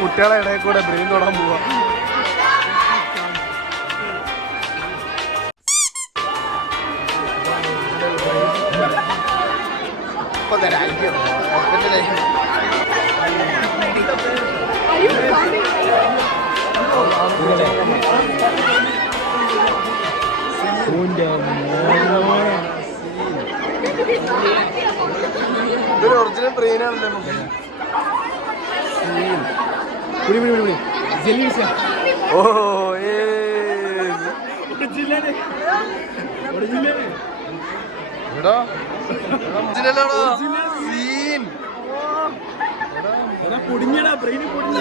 കുട്ടികളെ ഇടയിൽ കൂടെ ബ്രെയിൻ തൊടാൻ പോവാ. ഇതൊരു ഒറിജിനൽ ബ്രെയിനാണല്ലോ നമുക്ക്. ഓ പൊടിഞ്ഞടാ ബ്രെയിന് പൊടിഞ്ഞ.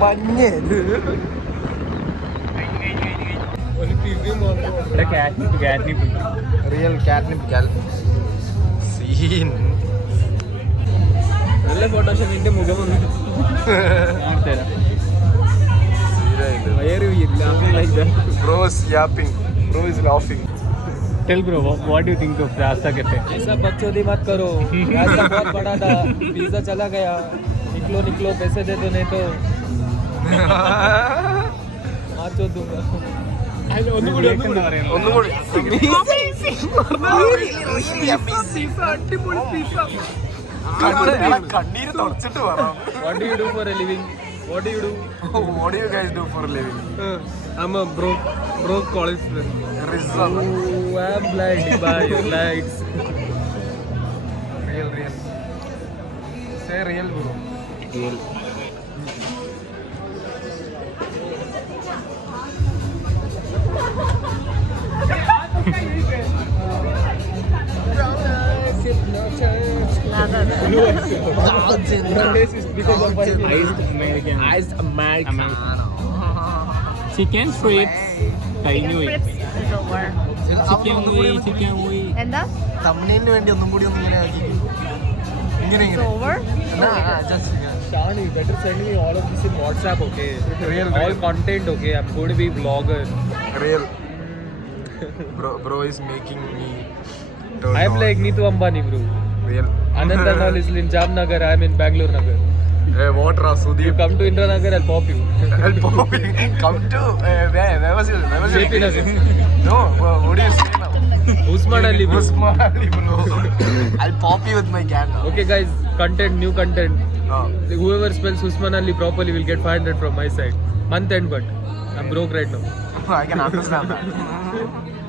മഞ്ഞ റിയൽ കാറ്റ്നിപ്പ് സീൻ. നല്ല ഫോട്ടോസ് നിന്റെ മുഖം Bro is yapping. Bro is laughing. Tell bro, what do you think of Rasta Cafe? ऐसा बकचोदी मत करो. रास्ता बहुत बड़ा था, पिज्जा चला गया. निकलो निकलो, पैसे दे दो नहीं तो मार चो दूंगा. ഒന്നുകൂടി കണ്ണീര് തുടച്ചിട്ട് പറയാം. What do you do for a living? What do you do? What do you guys do for a living? I'm a broke college student. Rizal. Oh, I'm blinded by your lights. Real. Say real bro. Real. Iced Americano. Chicken strips. കഴിഞ്ഞു പോയി. Chicken wing. എന്താ തമ്മിലിന് വേണ്ടി ഒന്നും കൂടി ഒന്ന് ഇങ്ങനെ ആക്കി. ഇങ്ങനെ Shan, you better send me all of this in WhatsApp, okay? Real. All content, okay? I'm going to be vlogger. real. Bro is making me. I'm like Neetu Ambani, bro. Real. Anandanal is in Jamnagar, I'm in Bangalore Nagar. Hey, what Ra You Sudeep? come to Indranagar, I'll pop you. Help me. Come to where was you? JP Nagar. No, what do you say now? Usman Ali, bro. Usman Ali, bro. I'll pop you with my gang now. Okay, guys, content, new content. Oh. Whoever spells Usman Ali properly will get 500 from my side. Month end, but I'm broke right now. I can understand that.